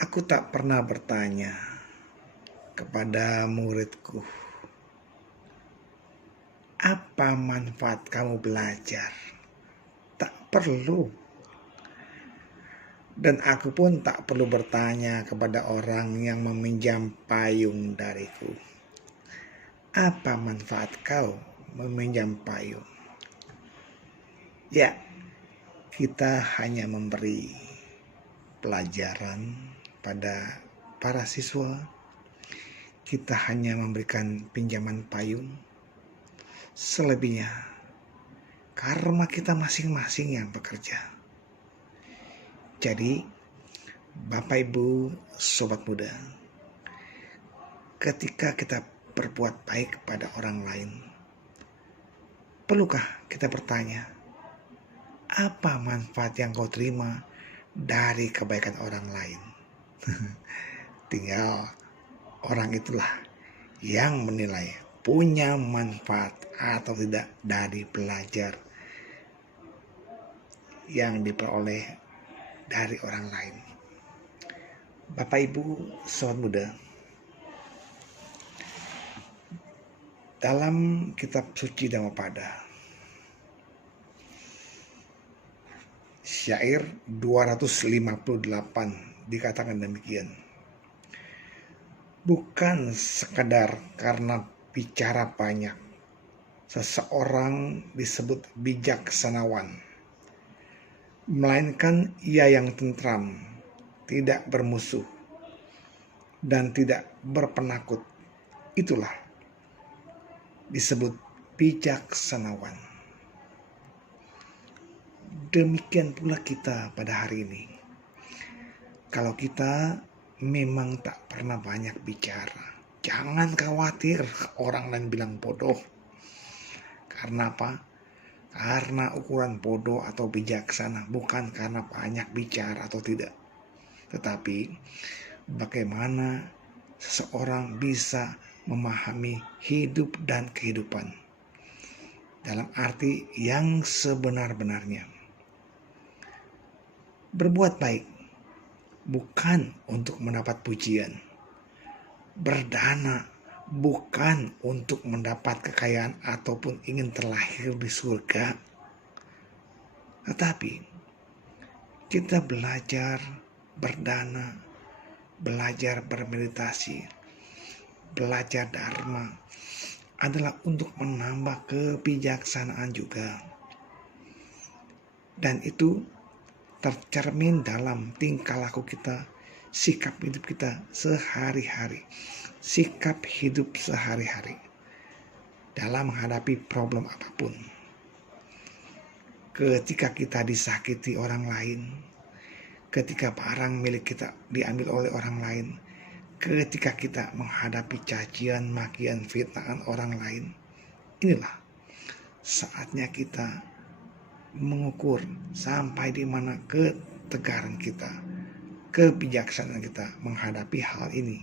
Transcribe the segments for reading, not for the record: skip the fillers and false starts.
Aku tak pernah bertanya kepada muridku, apa manfaat kamu belajar? Tak perlu. Dan aku pun tak perlu bertanya kepada orang yang meminjam payung dariku. Apa manfaat kau meminjam payung? Ya, kita hanya memberi pelajaran pada para siswa. Kita hanya memberikan pinjaman payung. Selebihnya, karma kita masing-masing yang bekerja. Jadi, Bapak Ibu, Sobat Muda, ketika kita berbuat baik kepada orang lain, perlukah kita bertanya, apa manfaat yang kau terima dari kebaikan orang lain? Tinggal orang itulah yang menilai punya manfaat atau tidak dari belajar yang diperoleh dari orang lain. Bapak Ibu, Sobat Muda, dalam kitab suci Dhammapada, syair 258 dikatakan demikian. Bukan sekadar karena bicara banyak, seseorang disebut bijaksanawan, melainkan ia yang tentram, tidak bermusuh, dan tidak berpenakut. Itulah disebut bijaksanawan. Demikian pula kita pada hari ini. Kalau kita memang tak pernah banyak bicara, jangan khawatir orang lain bilang bodoh. Karena apa? Karena ukuran bodoh atau bijaksana bukan karena banyak bicara atau tidak, tetapi bagaimana seseorang bisa memahami hidup dan kehidupan dalam arti yang sebenar-benarnya. Berbuat baik bukan untuk mendapat pujian, berdana bukan untuk mendapat kekayaan ataupun ingin terlahir di surga, tetapi kita belajar berdana, belajar bermeditasi, belajar dharma adalah untuk menambah kebijaksanaan juga. Dan itu tercermin dalam tingkah laku kita, sikap hidup kita sehari-hari, sikap hidup sehari-hari dalam menghadapi problem apapun. Ketika kita disakiti orang lain, ketika barang milik kita diambil oleh orang lain, ketika kita menghadapi cacian, makian, fitnaan orang lain, inilah saatnya kita mengukur sampai di mana ketegaran kita, kebijaksanaan kita menghadapi hal ini.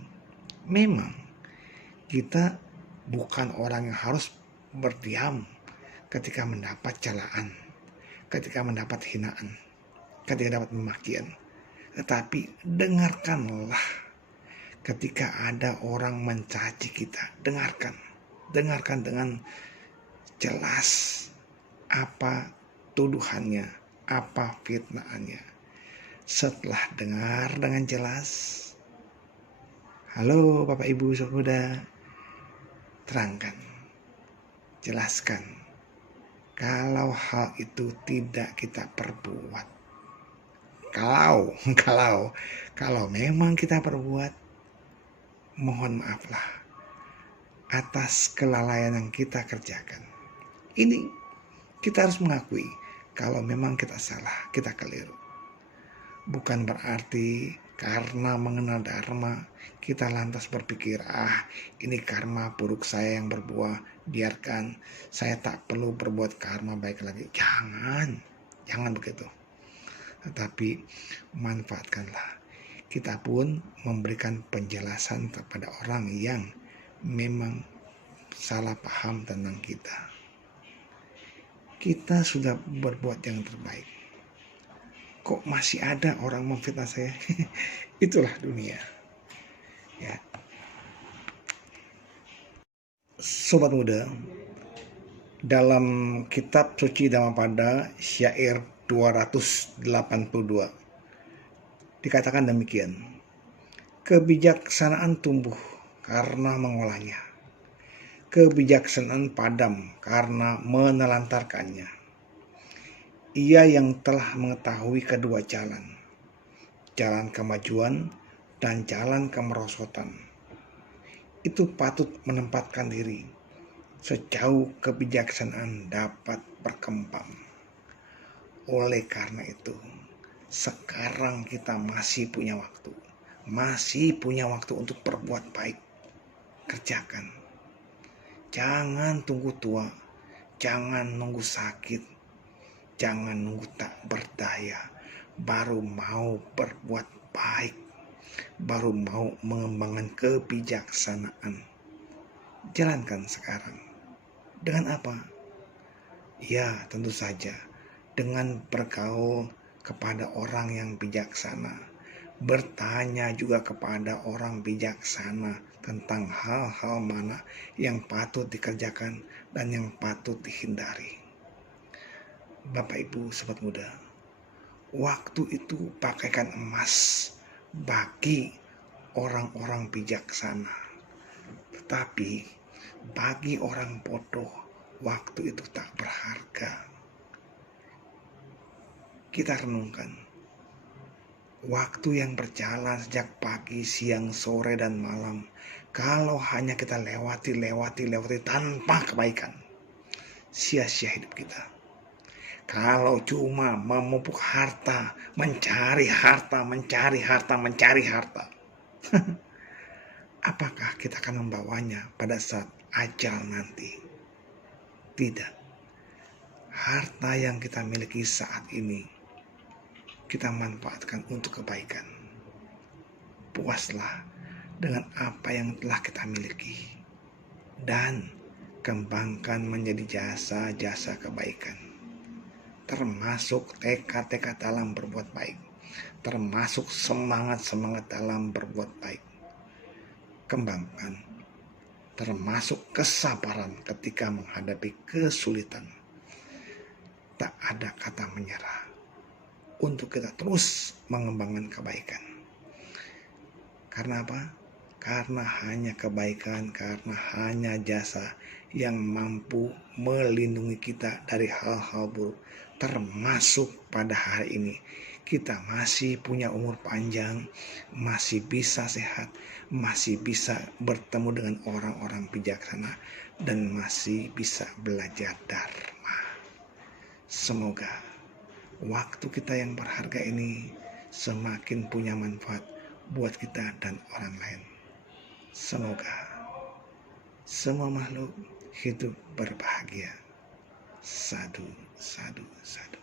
Memang kita bukan orang yang harus berdiam ketika mendapat celaan, ketika mendapat hinaan, ketika dapat pemakian. Tetapi dengarkanlah ketika ada orang mencaci kita, dengarkan dengan jelas apa tuduhannya, apa fitnaannya. Setelah dengar dengan jelas, halo Bapak Ibu Sobat Muda, terangkan, jelaskan kalau hal itu tidak kita perbuat. Kalau memang kita perbuat, mohon maaflah atas kelalaian yang kita kerjakan. Ini kita harus mengakui kalau memang kita salah, kita keliru. Bukan berarti karena mengenal dharma kita lantas berpikir, ini karma buruk saya yang berbuah, biarkan, saya tak perlu berbuat karma baik lagi. Jangan begitu. Tetapi manfaatkanlah. Kita pun memberikan penjelasan kepada orang yang memang salah paham tentang kita. Kita sudah berbuat yang terbaik. kok masih ada orang memfitnah saya? Itulah dunia. Ya. Sobat muda, dalam kitab suci Dhammapada syair 282 dikatakan demikian. Kebijaksanaan tumbuh karena mengolahnya. Kebijaksanaan padam karena menelantarkannya. Ia yang telah mengetahui kedua jalan, jalan kemajuan dan jalan kemerosotan, itu patut menempatkan diri sejauh kebijaksanaan dapat berkembang. Oleh karena itu, sekarang kita masih punya waktu untuk berbuat baik. Kerjakan. Jangan tunggu tua, jangan nunggu sakit, jangan nunggu tak berdaya, baru mau berbuat baik, baru mau mengembangkan kebijaksanaan. Jalankan sekarang. Dengan apa? Ya, tentu saja dengan bergaul kepada orang yang bijaksana, bertanya juga kepada orang bijaksana tentang hal-hal mana yang patut dikerjakan dan yang patut dihindari. Bapak Ibu sobat muda, waktu itu bagaikan emas bagi orang-orang bijaksana, tetapi bagi orang bodoh waktu itu tak berharga. Kita renungkan, waktu yang berjalan sejak pagi, siang, sore, dan malam, kalau hanya kita lewati tanpa kebaikan, sia-sia hidup kita. Kalau cuma memupuk harta, mencari harta, apakah kita akan membawanya pada saat ajal nanti? Tidak. Harta yang kita miliki saat ini, kita manfaatkan untuk kebaikan. Puaslah dengan apa yang telah kita miliki dan kembangkan menjadi jasa-jasa kebaikan, termasuk tekad-tekad dalam berbuat baik, termasuk semangat-semangat dalam berbuat baik. Kembangkan, termasuk kesabaran ketika menghadapi kesulitan. Tak ada kata menyerah untuk kita terus mengembangkan kebaikan. Karena apa? Karena hanya kebaikan, karena hanya jasa yang mampu melindungi kita dari hal-hal buruk. Termasuk pada hari ini kita masih punya umur panjang, masih bisa sehat, masih bisa bertemu dengan orang-orang bijaksana, dan masih bisa belajar dharma. Semoga waktu kita yang berharga ini semakin punya manfaat buat kita dan orang lain. Semoga semua makhluk hidup berbahagia. Sadu, sadu, sadu.